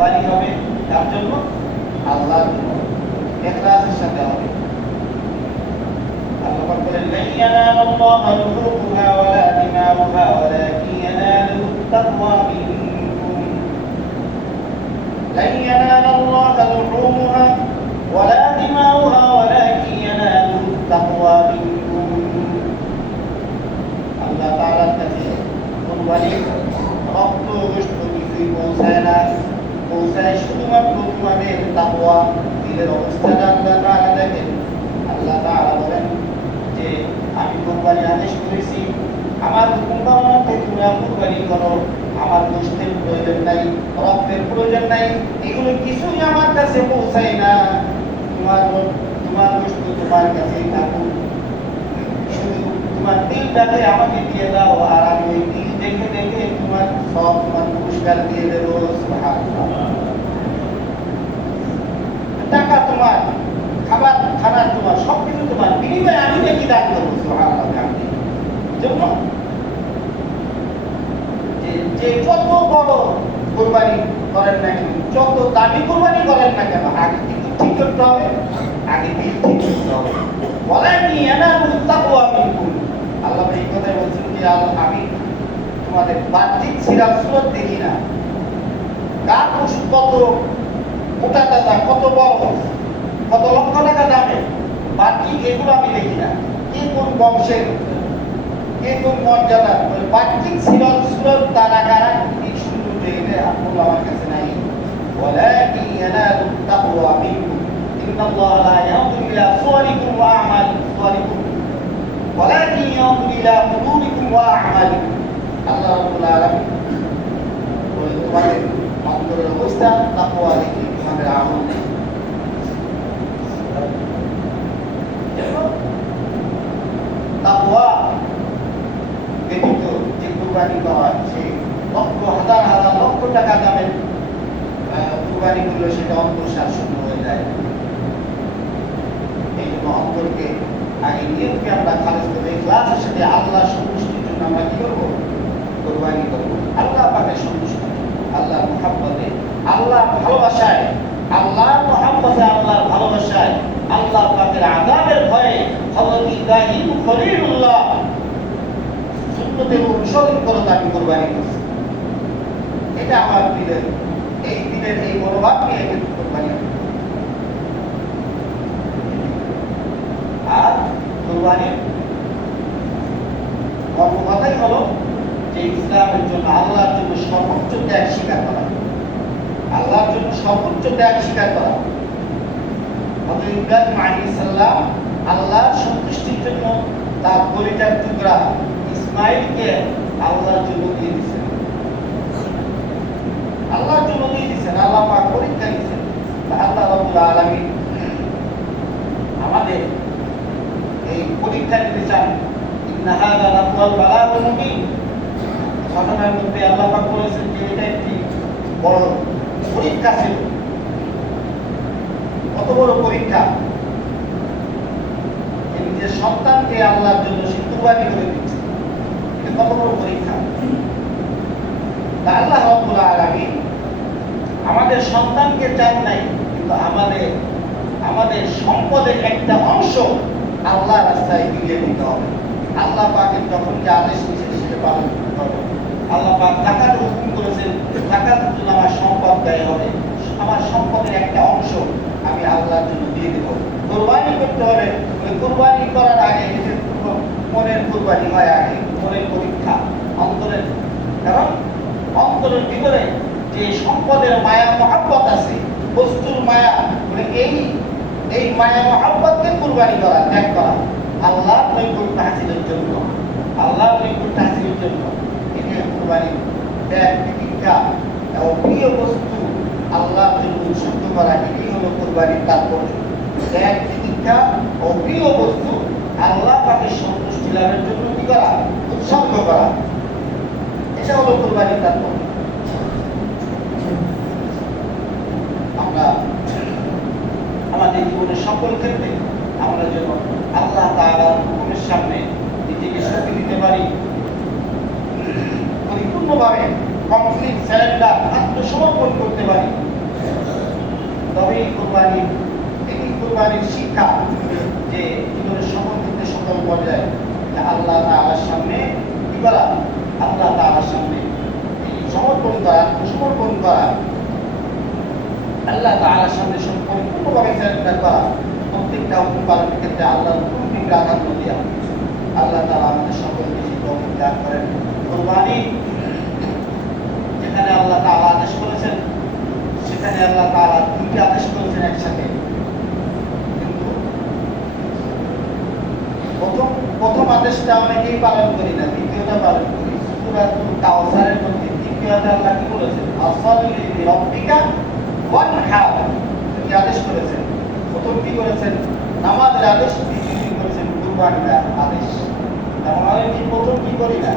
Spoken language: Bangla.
কুরবানি হবে তার জন্য, আল্লাহর জন্য ইখলাসের সাথে হবে। আল্লাহ পাক বলেন, লা ইয়ানালাল্লাহু লুহুমুহা ওয়ালা দিমাউহা ওয়ালাকিন ইয়ানালুহু তাকওয়া মিনকুম। লা ইয়ানালাল্লাহু লুহুমুহা ওয়ালা দিমাউহা ওয়ালাকিন ইয়ানালুহু তাকওয়া মিনকুম। আল্লাহ তাআলার কাছে কুরবানি রক্ত গোশত কিছুই পৌঁছায় না, পৌঁছায় শুধুমাত্র তোমাদের তাকওয়া, দিলের অবস্থাটা আল্লাহ তাআলা দেখেন। আল্লাহ তাআলা বলেন যে আমি কুরবানি আদেশ করেছি, আমার হুকুম পালনকে তোমরা কুরবানি করো, আমার গোশতের প্রয়োজন নাই, রক্তের প্রয়োজন নাই, এগুলো কিছুই আমার কাছে পৌঁছায় না। তোমার গোশত তোমার কাছেই থাকুক, শুধু তোমার দিলটাকে আমাকে দিয়ে দাও, আর আমি ওই দিল দেখে দেখে তোমার সব তোমার পুরস্কার দিয়ে দেবো। সুবহানাল্লাহ। টাকা তোমার, খাবার খানা তোমার, সবকিছু তোমার, বিনিময়ে আমি নাকি দান করবো। সুবহানাল্লাহ। জন্য যে যত বড় কুরবানি করেন না কেন, যত দামি কুরবানি করেন না কেন, আগে কিন্তু ঠিক করতে হবে, আগে দিল ঠিক করতে হবে। বলেন কি ইয়ানালুহু তাকওয়া মিনকুম। আল্লাহ এই কথা বলছেন যে আমি তোমাদের বাহ্যিক সিরাত সুরত দেখি না, কার পশু কত মোটা দাদা, কত বড়, কত লক্ষ টাকা দামে, বাহ্যিক এগুলো আমি দেখি না। কে কোন বংশের, কে কোন মর্যাদা, বাহ্যিক সিরাত সুরত তারা কারা এই সুন্দর দেখে আপনার আমার কাছে নাই। ওয়ালাকিন ইয়ানালুহু তাকওয়া মিনকুম ইন্নাল্লাহা লা ইয়ানজুরু ইলা সুওয়ারিকুম ওয়া আ'মালিকুম ওয়ালাকিন ইয়ানজুরু ইলা কুলুবিকুম ওয়া আ'মালিকুম। আল্লাহ রাব্বুল আলামিন তোমাদের অন্তরের অবস্থা, তাকওয়া দেখে তোমাদের আমল দেখে। তাকওয়া ব্যতীত যে কুরবানি করা হয়, সেই লক্ষ হাজার হাজার লক্ষ টাকা দামের কুরবানি করলে সেটা অন্তঃসার শূন্য হয়ে যায়। এই জন্য অন্তরকে আগে নিয়তকে আমরা খালেজ করবো, ইখলাসের সাথে আল্লাহ সন্তুষ্টির জন্য আমরা কি করবো? কুরবানি করবো। আল্লাহ পাকের সন্তুষ্টি, আল্লাহর মুহাব্বতে, আল্লাহর ভালোবাসায়, আল্লাহর মুহাব্বতে, আল্লাহর ভালোবাসায়, আল্লাহ পাকের আযাবের ভয়ে হযরত ইব্রাহিম খলিলুল্লাহ সুন্নতের অনুসরণ করে তাকে কুরবানি করছে। এটা আমার দিলের, এই দিলের এই মনোভাব নিয়ে কুরবানি। আর কুরবানির কর্মকথাই হলো যে ইসলামের জন্য, আল্লাহর জন্য সর্বোচ্চ ত্যাগ স্বীকার করা, আল্লাহর জন্য সর্বোচ্চ ত্যাগ স্বীকার করা। হযরত ইব্রাহিম আলাইহিস সালাম আল্লাহর সন্তুষ্টির জন্য তার কলিজার টুকরা ইসমাঈলকে আল্লাহর জন্য দিয়ে দিয়েছেন, আল্লাহর জন্য দিয়ে দিয়েছেন, আল্লাহ পাক পরীক্ষা দিয়েছেন। আল্লাহ রাব্বুল আলামিন আমাদের এই পরীক্ষা নিতে চান। ইন্না হাযা লাহুয়াল বালাগুল মুবিন। ঘটনার মধ্যে আল্লাহ পাক বলেছেন যে এটা একটি বড় পরীক্ষা ছিল। কত বড় পরীক্ষা! নিজের সন্তানকে আল্লাহর জন্য সে কুরবানি করে দিচ্ছে, এটা কত বড় পরীক্ষা! তা আল্লাহ রাব্বুল আলামিন আমাদের সন্তানকে চান নাই, কিন্তু আমাদের সম্পদের একটা অংশ আল্লাহর রাস্তায় দিয়ে দিতে হবে। আল্লাহ পাকের যখন যে আদেশ দিয়েছেন সেটা পালন করতে হবে। আল্লাহ পাক যাকাত হুকুম করেছেন, যাকাতের জন্য আমার সম্পদ ব্যয় হবে, আমার সম্পদের একটা অংশ আমি আল্লাহর জন্য দিয়ে দেব। কুরবানি করতে হবে, ওই কুরবানি করার আগে নিজের মনের কুরবানি হয়, আগে মনের পরীক্ষা, অন্তরের। কারণ অন্তরের ভিতরে যে সম্পদের মায়া মহব্বত আছে, বস্তুর মায়া, মানে এই মায়া মহব্বতকে কুরবানি করা, ত্যাগ করা আল্লাহর নৈকট্য হাসিলের জন্য, আল্লাহর নৈকট্য হাসিলের জন্য। এটা কুরবানি, ত্যাগ, প্রতিজ্ঞা এবং প্রিয় বস্তু আল্লাহর জন্য উৎসর্গ করা, এটাই হলো কুরবানির তাৎপর্য। ত্যাগ, প্রতিজ্ঞা ও প্রিয় বস্তু আল্লাহ পাকের সন্তুষ্টি লাভের জন্য কি করা? উৎসর্গ করা। এটা হলো কুরবানির তাৎপর্য। আমরা আমাদের জীবনের সকল ক্ষেত্রে আমরা যেন আল্লাহ তাআলার হুকুমের সামনে নিজেকে সঁপে দিতে পারি, পরিপূর্ণভাবে কমপ্লিট সারেন্ডার আত্মসমর্পণ করতে পারি, তবেই কুরবানি, এই কুরবানির শিক্ষা যে জীবনের সকল ক্ষেত্রে সকল পর্যায়ে আল্লাহ তাআলার সামনে কি করা, আল্লাহ তাআলার সামনে সমর্পণ করা, আত্মসমর্পণ করা, আল্লাহ তাআলার সামনে সম্পূর্ণভাবে সারেন্ডার করা, প্রত্যেকটা হুকুম পালনের ক্ষেত্রে আল্লাহর হুকুমকে প্রাধান্য দেওয়া। আল্লাহ তাআলা আমাদের সকলকে সেই তৌফিক দান করেন। কুরবানি যেখানে আল্লাহ তাআলা আদেশ করেছেন, সেখানে আল্লাহ তাআলা দুইটি আদেশ করেছেন একসাথে, কিন্তু প্রথম আদেশটা অনেকেই পালন করি না, দ্বিতীয়টা পালন করি। সূরাতুল কাউসারের মধ্যে দ্বিতীয়টা আল্লাহ কি বলেছেন? আসাল্লি লিরাব্বিকা ওয়ানহার, কি আদেশ করেছেন? প্রথম কি করেছেন? নামাজের আদেশ, দ্বিতীয় কি করেছেন? কুরবানির আদেশ। তার মানে কি প্রথম কি করি না,